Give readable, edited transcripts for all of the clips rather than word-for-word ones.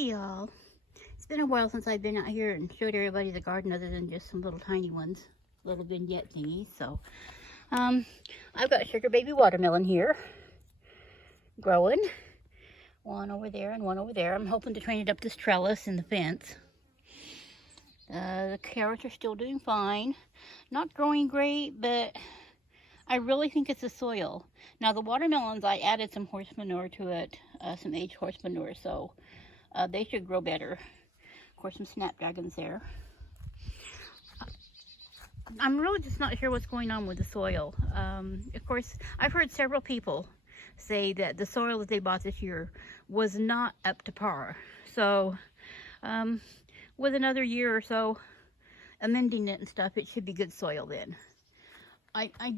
Hey y'all, it's been a while since I've been out here and showed everybody the garden other than just some little tiny ones, little vignette thingies. So, I've got sugar baby watermelon here, growing. One over there and one over there. I'm hoping to train it up this trellis in the fence. The carrots are still doing fine. Not growing great, but I really think it's the soil. Now the watermelons, I added some horse manure to it, some aged horse manure, so they should grow better. Of course, some snapdragons there. I'm really just not sure what's going on with the soil. Of course, I've heard several people say that the soil that they bought this year was not up to par. So, with another year or so amending it and stuff, it should be good soil then. I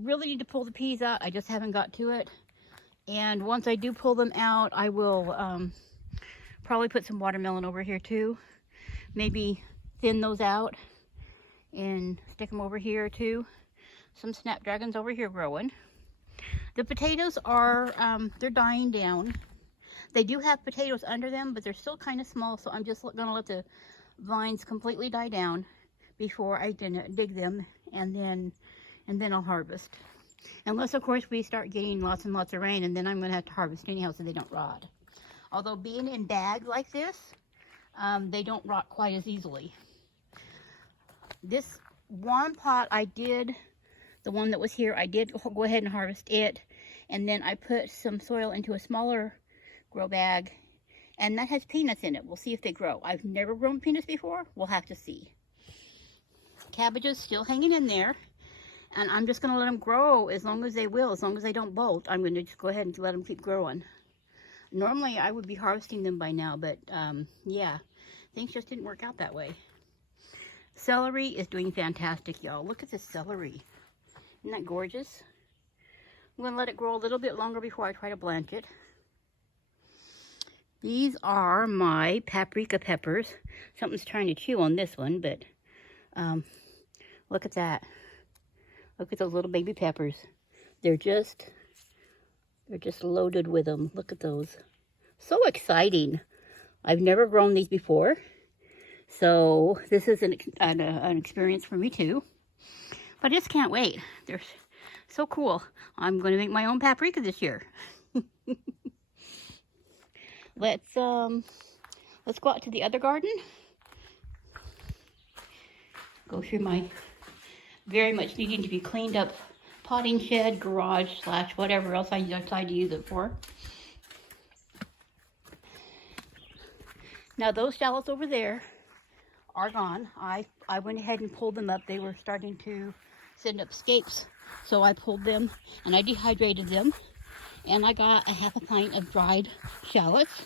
really need to pull the peas out. I just haven't got to it. And once I do pull them out, I will probably put some watermelon over here too. Maybe thin those out and stick them over here too. Some snapdragons over here growing. The potatoes are, they're dying down. They do have potatoes under them, but they're still kind of small, so I'm just gonna let the vines completely die down before I dig them, and then I'll harvest. Unless, of course, we start getting lots and lots of rain, and then I'm gonna have to harvest anyhow so they don't rot. Although being in bags like this, they don't rot quite as easily. This one pot I did, the one that was here, I did go ahead and harvest it, and then I put some soil into a smaller grow bag, and that has peanuts in it. We'll see if they grow. I've never grown peanuts before. We'll have to see. Cabbages still hanging in there, and I'm just going to let them grow as long as they will, as long as they don't bolt. I'm going to just go ahead and let them keep growing. Normally I would be harvesting them by now, but yeah, things just didn't work out that way. Celery is doing fantastic, y'all. Look at this celery. Isn't that gorgeous? I'm going to let it grow a little bit longer before I try to blanch it. These are my paprika peppers. Something's trying to chew on this one, but look at that. Look at those little baby peppers. They're just loaded with them. Look at those. So exciting. I've never grown these before, so this is an experience for me too. But I just can't wait. They're so cool. I'm going to make my own paprika this year. Let's go out to the other garden. Go through my very much needing to be cleaned up potting shed, garage, / whatever else I decide to use it for. Now those shallots over there are gone. I went ahead and pulled them up. They were starting to send up scapes, so I pulled them and I dehydrated them, and I got a half a pint of dried shallots,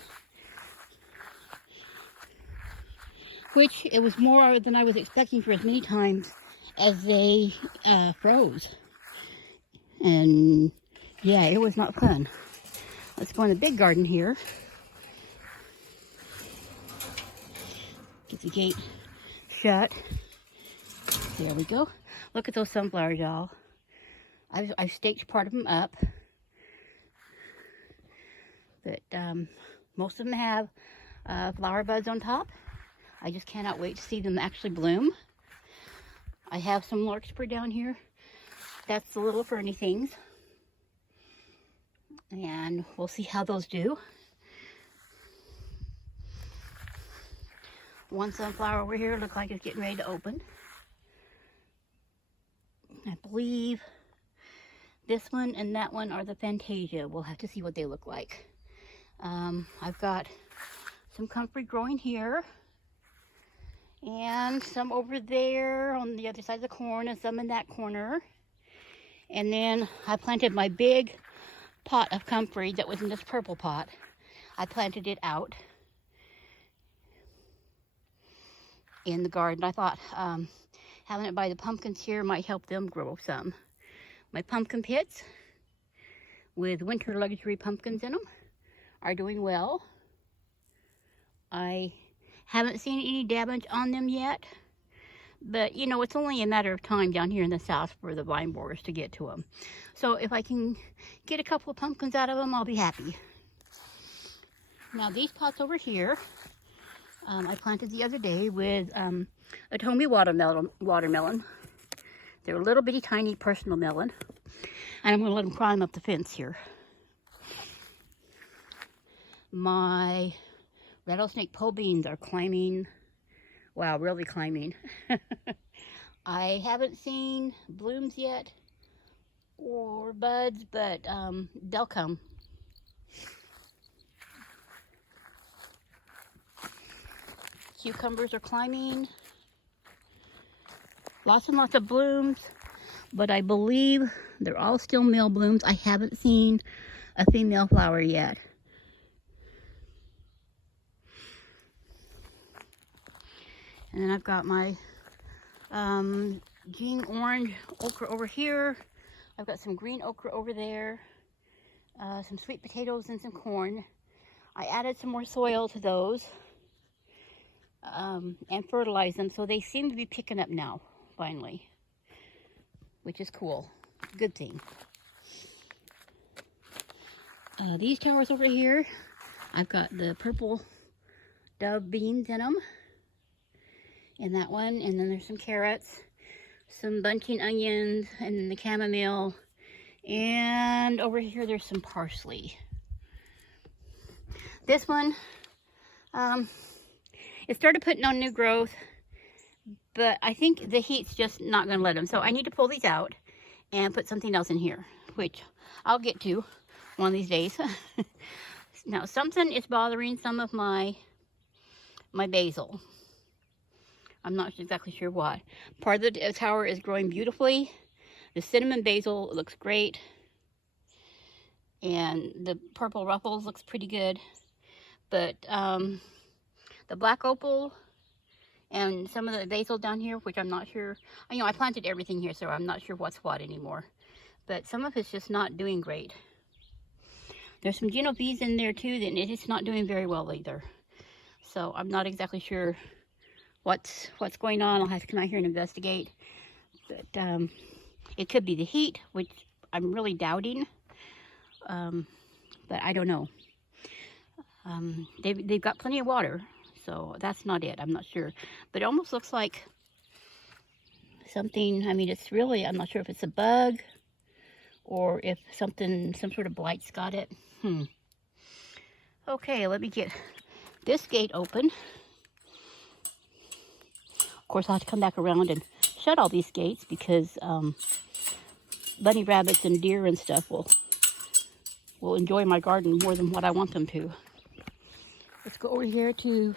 which it was more than I was expecting for as many times as they froze. And yeah, it was not fun. Let's go in the big garden here. Get the gate shut. There we go. Look at those sunflowers, y'all. I've staked part of them up, but most of them have flower buds on top. I just cannot wait to see them actually bloom. I have some larkspur down here. That's the little ferny things, and we'll see how those do. One sunflower over here looks like it's getting ready to open. I believe this one and that one are the Fantasia. We'll have to see what they look like. I've got some comfrey growing here, and some over there on the other side of the corn, and some in that corner. And then I planted my big pot of comfrey that was in this purple pot. I planted it out in the garden. I thought having it by the pumpkins here might help them grow some. My pumpkin pits with winter luxury pumpkins in them are doing well. I haven't seen any damage on them yet, but you know, it's only a matter of time down here in the south for the vine borers to get to them. So if I can get a couple of pumpkins out of them, I'll be happy. Now these pots over here, I planted the other day with a Tomy watermelon. They're a little bitty tiny personal melon. And I'm going to let them climb up the fence here. My rattlesnake pole beans are climbing. Wow, really climbing. I haven't seen blooms yet or buds, but they'll come. Cucumbers are climbing. Lots and lots of blooms, but I believe they're all still male blooms. I haven't seen a female flower yet. And then I've got my green orange okra over here. I've got some green okra over there, some sweet potatoes and some corn. I added some more soil to those and fertilized them, so they seem to be picking up now, finally, which is cool. Good thing. These towers over here, I've got the purple dove beans in them. In that one, and then there's some carrots, some bunching onions, and then the chamomile, and over here there's some parsley. This one, it started putting on new growth, but I think the heat's just not going to let them. So I need to pull these out and put something else in here, which I'll get to one of these days. Now, something is bothering some of my basil. I'm not exactly sure what. Part of the tower is growing beautifully. The cinnamon basil looks great. And the purple ruffles looks pretty good. But the black opal and some of the basil down here, which I'm not sure. You know, I planted everything here, so I'm not sure what's what anymore. But some of it's just not doing great. There's some Genovese in there too, and it's not doing very well either. So I'm not exactly sure what's going on. I'll have to come out here and investigate. But it could be the heat, which I'm really doubting. But I don't know. They've got plenty of water, so that's not it. I'm not sure. But it almost looks like something, I mean, it's really, I'm not sure if it's a bug or if some sort of blight's got it. Okay, let me get this gate open. Of course, I'll have to come back around and shut all these gates because bunny rabbits and deer and stuff will enjoy my garden more than what I want them to. Let's go over here to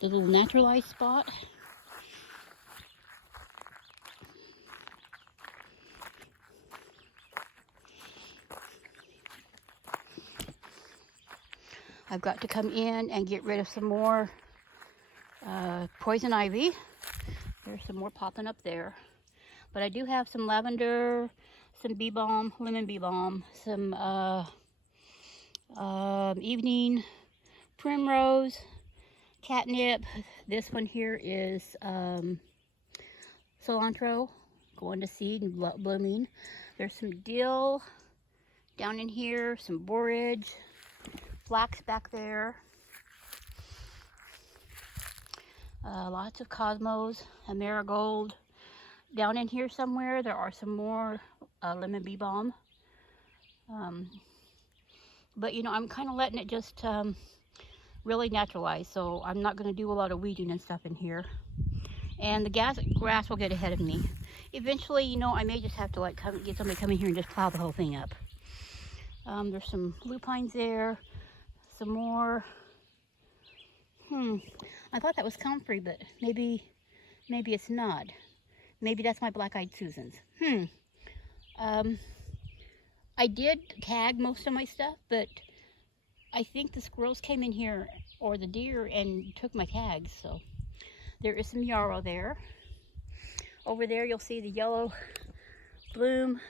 the little naturalized spot. I've got to come in and get rid of some more poison ivy. There's some more popping up there. But I do have some lavender, some bee balm, lemon bee balm, some evening primrose, catnip. This one here is cilantro, going to seed and blooming. There's some dill down in here, some borage, flax back there. Lots of cosmos, a marigold. Down in here somewhere, there are some more lemon bee balm. But, you know, I'm kind of letting it just really naturalize, so I'm not going to do a lot of weeding and stuff in here. And the grass will get ahead of me. Eventually, you know, I may just have to get somebody come in here and just plow the whole thing up. There's some lupines there, some more. I thought that was comfrey, but maybe it's not. Maybe that's my black-eyed Susans. I did tag most of my stuff, but I think the squirrels came in here, or the deer, and took my tags. So there is some yarrow there. Over there, you'll see the yellow bloom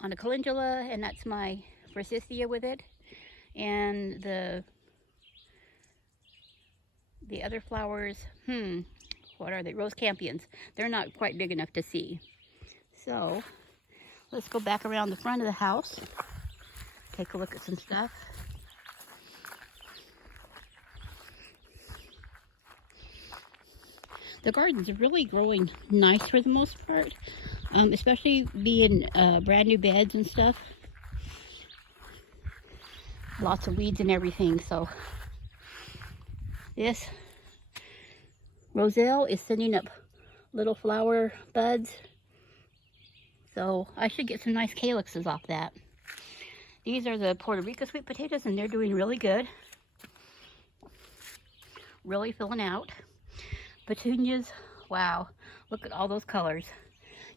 on a calendula, and that's my forsythia with it. And the other flowers, what are they? Rose campions. They're not quite big enough to see. So let's go back around the front of the house, take a look at some stuff. The garden's really growing nice for the most part, especially being brand new beds and stuff. Lots of weeds and everything. So this roselle is sending up little flower buds. So I should get some nice calyxes off that. These are the Puerto Rico sweet potatoes, and they're doing really good. Really filling out. Petunias, wow, look at all those colors.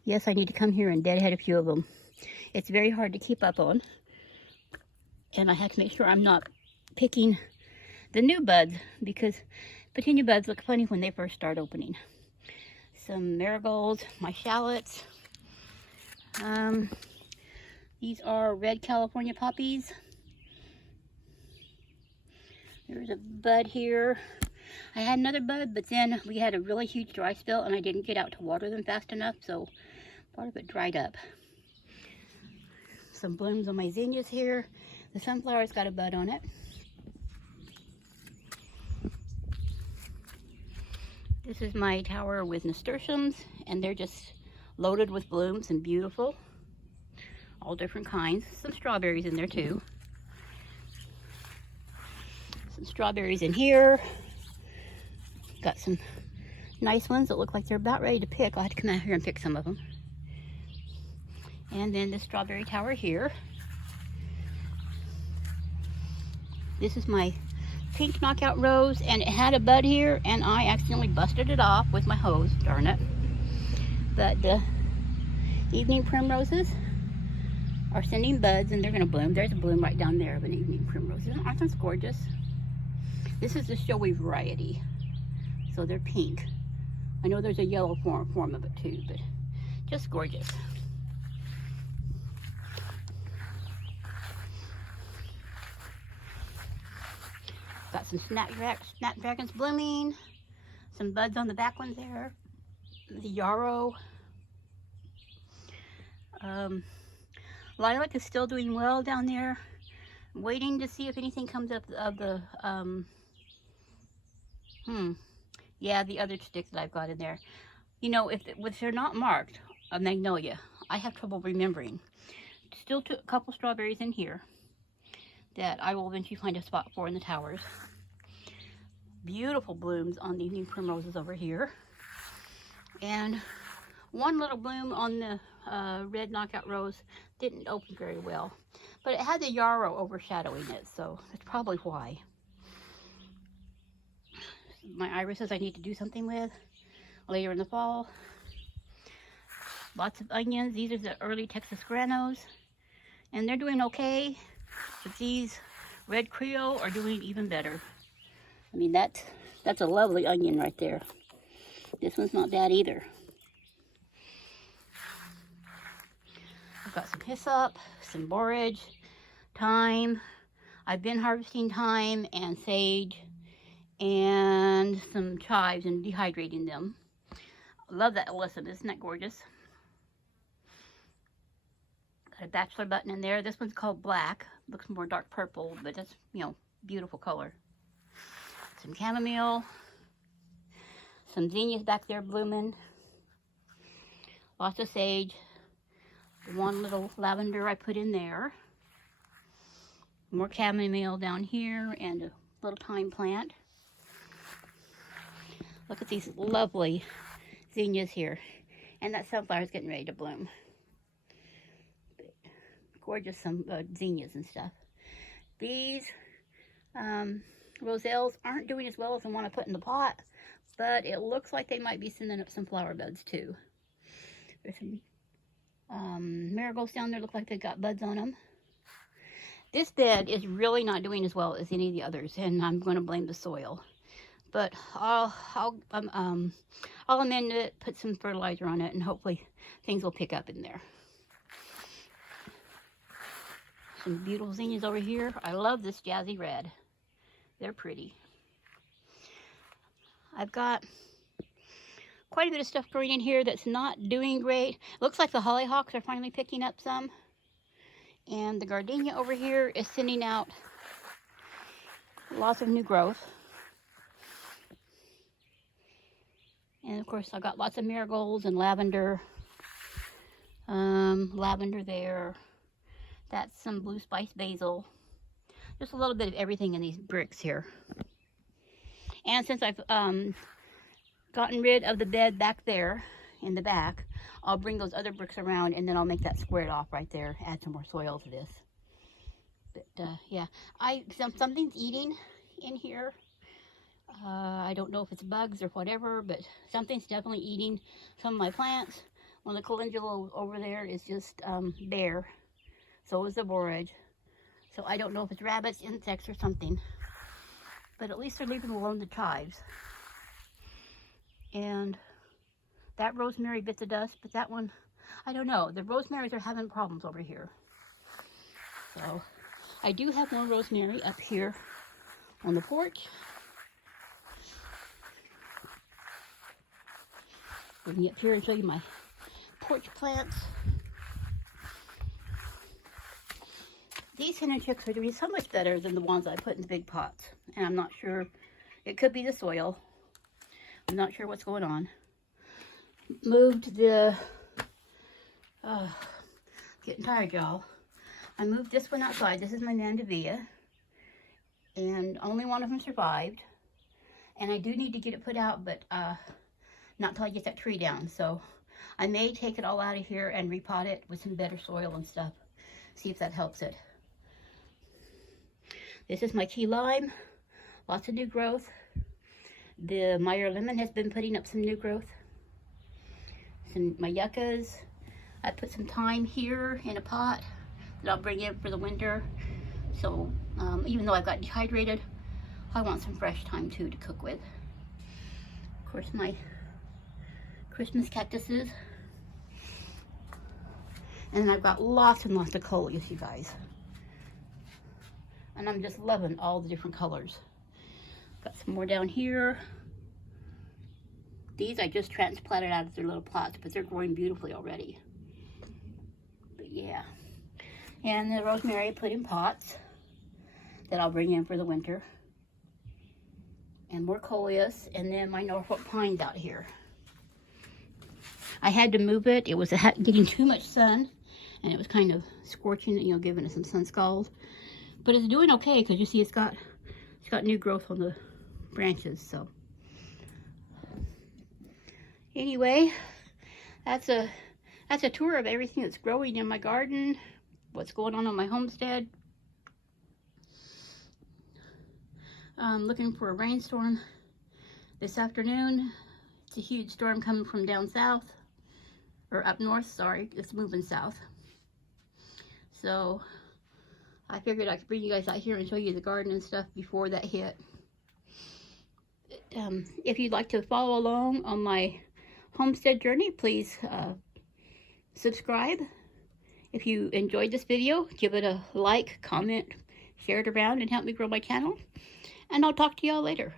Yes, I need to come here and deadhead a few of them. It's very hard to keep up on. And I have to make sure I'm not picking the new buds, because petunia buds look funny when they first start opening. Some marigolds, my shallots. These are red California poppies. There's a bud here. I had another bud, but then we had a really huge dry spell and I didn't get out to water them fast enough, so part of it dried up. Some blooms on my zinnias here. The sunflower's got a bud on it. This is my tower with nasturtiums, and they're just loaded with blooms and beautiful. All different kinds. Some strawberries in there too. Some strawberries in here. Got some nice ones that look like they're about ready to pick. I'll have to come out here and pick some of them. And then the strawberry tower here. This is my pink knockout rose, and it had a bud here, and I accidentally busted it off with my hose, darn it. But the evening primroses are sending buds, and they're going to bloom. There's a bloom right down there of an evening primrose. Aren't those gorgeous? This is the showy variety, so they're pink. I know there's a yellow form of it too, but just gorgeous. Got some snapdragons blooming, some buds on the back ones there, the yarrow. Lilac is still doing well down there. I'm waiting to see if anything comes up of the, yeah, the other sticks that I've got in there. You know, if they're not marked, a magnolia, I have trouble remembering. Still a couple strawberries in here that I will eventually find a spot for in the towers. Beautiful blooms on the evening primroses over here. And one little bloom on the red knockout rose didn't open very well. But it had the yarrow overshadowing it, so that's probably why. My irises I need to do something with later in the fall. Lots of onions. These are the early Texas granos, and they're doing okay. But these red Creole are doing even better. I mean, that's a lovely onion right there. This one's not bad either. I've got some hyssop, some borage, thyme. I've been harvesting thyme and sage and some chives and dehydrating them. I love that alyssum. Isn't that gorgeous? Got a bachelor button in there. This one's called black. Looks more dark purple, but that's, you know, beautiful color. Some chamomile. Some zinnias back there blooming. Lots of sage. One little lavender I put in there. More chamomile down here and a little thyme plant. Look at these lovely zinnias here. And that sunflower's getting ready to bloom. Gorgeous zinnias and stuff. These roselles aren't doing as well as the one I put in the pot, but it looks like they might be sending up some flower buds too. There's some marigolds down there, look like they got buds on them. This bed is really not doing as well as any of the others, and I'm going to blame the soil. But I'll amend it, put some fertilizer on it, and hopefully things will pick up in there. Some beautiful zinnias over here. I love this jazzy red. They're pretty. I've got quite a bit of stuff growing in here that's not doing great. Looks like the hollyhocks are finally picking up some. And the gardenia over here is sending out lots of new growth. And of course I got lots of marigolds and lavender. Lavender there. That's some blue spice basil. Just a little bit of everything in these bricks here. And since I've gotten rid of the bed back there in the back, I'll bring those other bricks around and then I'll make that squared off right there. Add some more soil to this. But yeah, something's eating in here. I don't know if it's bugs or whatever, but something's definitely eating some of my plants. One of the calendula over there is just bare. So is the borage. So I don't know if it's rabbits, insects, or something. But at least they're leaving alone the chives. And that rosemary bit the dust, but that one, I don't know. The rosemaries are having problems over here. So I do have more rosemary up here on the porch. Bring me up here and show you my porch plants. These henna chicks are doing so much better than the ones I put in the big pots. And I'm not sure, it could be the soil. I'm not sure what's going on. Moved the, getting tired, y'all. I moved this one outside. This is my Mandevilla. And only one of them survived. And I do need to get it put out, but not until I get that tree down. So I may take it all out of here and repot it with some better soil and stuff. See if that helps it. This is my key lime. Lots of new growth. The Meyer lemon has been putting up some new growth. My yuccas. I put some thyme here in a pot that I'll bring in for the winter. So even though I've got dehydrated, I want some fresh thyme too to cook with. Of course, my Christmas cactuses. And I've got lots and lots of coleus, you guys. And I'm just loving all the different colors. Got some more down here. These I just transplanted out of their little plots, but they're growing beautifully already. But yeah. And the rosemary I put in pots that I'll bring in for the winter. And more coleus, and then my Norfolk pines out here. I had to move it. It was getting too much sun, and it was kind of scorching, you know, giving it some sun scald. But it's doing okay because you see it's got new growth on the branches. So anyway, that's a tour of everything that's growing in my garden, what's going on my homestead. I'm looking for a rainstorm this afternoon. It's a huge storm coming from down south, or up north, sorry. It's moving south. So I figured I could bring you guys out here and show you the garden and stuff before that hit. If you'd like to follow along on my homestead journey, please subscribe. If you enjoyed this video, give it a like, comment, share it around, and help me grow my channel. And I'll talk to y'all later.